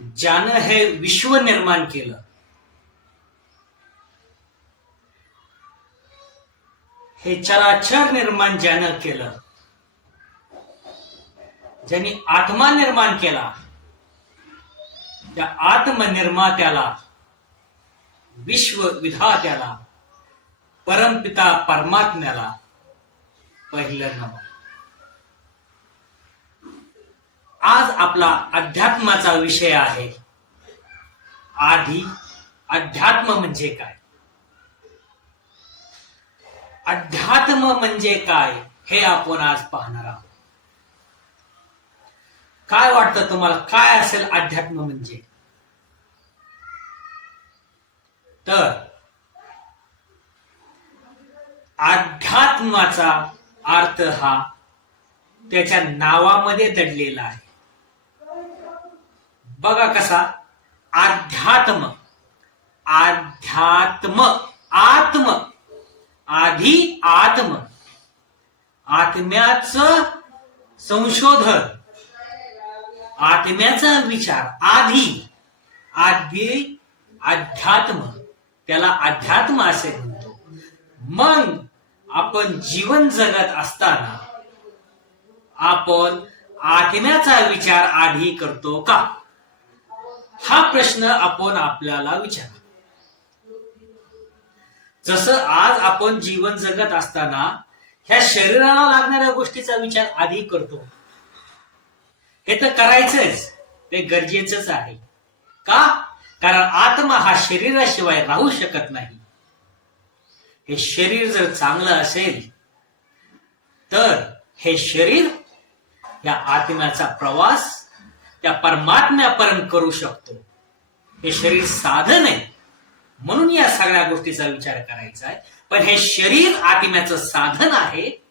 ज्यानं हे विश्व निर्माण केलं. हे चराचर निर्माण ज्यानं केलं ज्यांनी आत्मा निर्माण केला त्या आत्मनिर्मात्याला विश्व विधात्याला परमपिता परमात्म्याला पहिलं नमन आज आपला अध्यात्माचा विषय आहे. आधी अध्यात्म म्हणजे काय? अध्यात्म म्हणजे काय हे आपण आज पाहणार आहोत. काय वाटतं तुम्हाला? काय असेल अध्यात्म म्हणजे? तर अध्यात्माचा अर्थ हा त्याच्या नावामध्ये दडलेला आहे. बघा कसा. अध्यात्म अध्यात्म आत्म. आधी आत्म. आत्म्याच संशोधन. आत्म्याचा विचार. आधी. आधी अध्यात्म त्याला अध्यात्म असे म्हणतो. मग आपण जीवन जगत असताना आपण आत्म्याचा विचार आधी करतो का? हा प्रश्न आपण आपल्याला विचारा. जसं आज आपण जीवन जगत असताना ह्या शरीराला लागणाऱ्या गोष्टीचा विचार आधी करतो. हे तर करायचंच. ते गरजेचंच आहे. का? कारण आत्मा हा शरीराशिवाय राहू शकत नाही. हे शरीर जर चांगलं असेल तर हे शरीर या आत्म्याचा प्रवास त्या परमात्म्यापर्यंत करू शकतो. हे शरीर साधन आहे. म्हणून या सगळ्या गोष्टीचा विचार करायचा आहे. पण हे शरीर आत्म्याचं साधन आहे.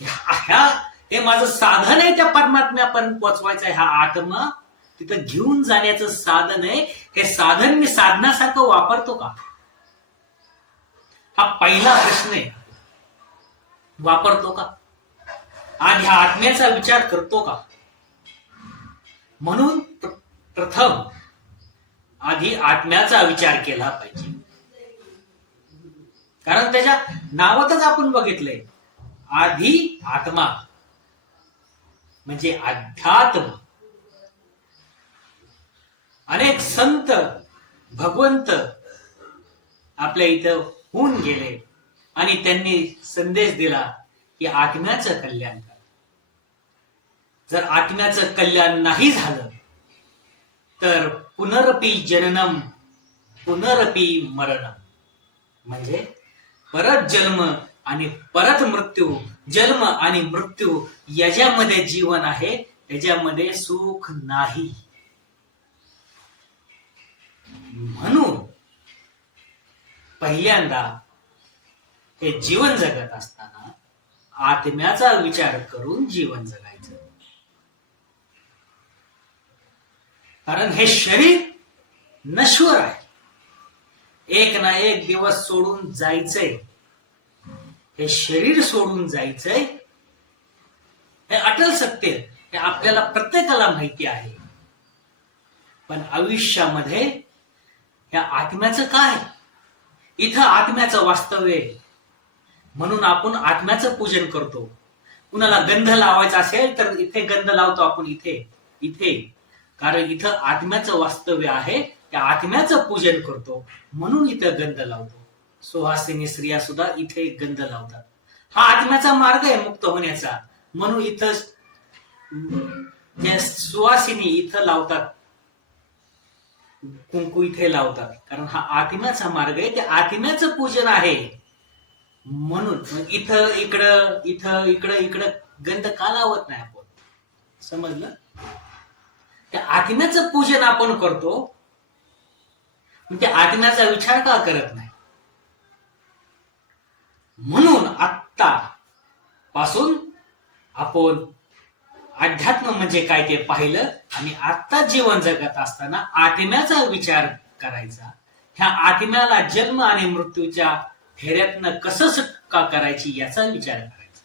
ह्या हे माझं साधन आहे त्या परमात्म्यापर्यंत पोचवायचं आहे. हा आत्मा तिथं घेऊन जाण्याचं साधन आहे. हे साधन मी साधनासारखं वापरतो का? हा पहिला प्रश्न आहे. वापरतो का? आणि ह्या आत्म्याचा विचार करतो का? म्हणून प्रथम आधी आत्म्याचा विचार केला पाहिजे. कारण त्याच्या नावातच आपण बघितलंय. आधी आत्मा म्हणजे अध्यात्म. अनेक संत भगवंत आपल्या इथं होऊन गेले आणि त्यांनी संदेश दिला की आत्म्याचं कल्याण जर आत्म्याचं कल्याण नाही झालं तर पुनरपी जननम पुनरपी मरणम. म्हणजे परत जन्म आणि परत मृत्यू जन्म आणि मृत्यू याच्यामध्ये जीवन आहे त्याच्यामध्ये सुख नाही. म्हणून पहिल्यांदा हे जीवन जगत असताना आत्म्याचा विचार करून जीवन जगायचं. कारण हे शरीर नश्वर आहे. एक ना एक दिवस सोडून जायचंय. हे शरीर सोडून जायचंय हे अटल सत्य हे आपल्याला प्रत्येकाला माहिती आहे. पण आयुष्यामध्ये या आत्म्याचं काय? इथं आत्म्याचं वास्तव्य आहे. म्हणून आपण आत्म्याचं पूजन करतो. कुणाला गंध लावायचा असेल तर इथे गंध लावतो आपण इथे इथे. कारण इथं आत्म्याचं वास्तव्य आहे त्या आत्म्याचं पूजन करतो म्हणून इथं गंध लावतो. सुहासिनी स्त्रिया सुद्धा इथे गंध लावतात. हा आत्म्याचा मार्ग आहे मुक्त होण्याचा. म्हणून इथं सुहासिनी सुवासिनी इथं लावतात कुंकू इथे लावतात. कारण हा आत्म्याचा मार्ग आहे ते आत्म्याचं पूजन आहे. म्हणून इथं इकडं इथं इकडं इकडं गंध का लावत नाही आपण? समजलं? आत्म्याचं पूजन आपण करतो. म्हणजे त्या आत्म्याचा विचार का करत नाही? म्हणून आत्ता पासून आपण अध्यात्म म्हणजे काय ते पाहिलं आणि आत्ता जीवन जगत असताना आत्म्याचा विचार करायचा. ह्या आत्म्याला जन्म आणि मृत्यूच्या फेऱ्यातनं कसं सुटका करायची याचा विचार करायचा.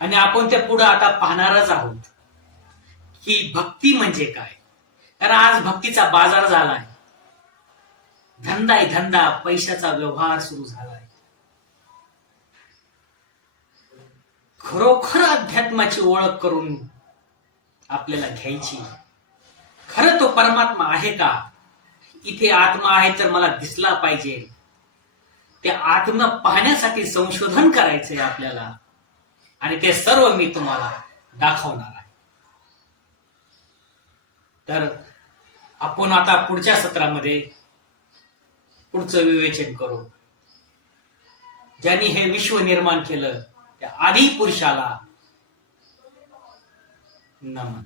आणि आपण ते पुढे आता पाहणारच आहोत. की भक्ती म्हणजे काय? तर आज भक्तीचा बाजार झालाय. धंदा आहे धंदा पैशाचा व्यवहार सुरू झालाय. खरोखर अध्यात्माची ओळख करून आपल्याला घ्यायची. खरं तो परमात्मा आहे का? इथे आत्मा आहे तर मला दिसला पाहिजे. त्या आत्मा पाहण्यासाठी संशोधन करायचंय आपल्याला. आणि ते सर्व मी तुम्हाला दाखवणार तर आपण आता पुढच्या सत्रामध्ये पुढचं विवेचन करू. ज्यांनी हे विश्व निर्माण केलं त्या आदि पुरुषाला नमन.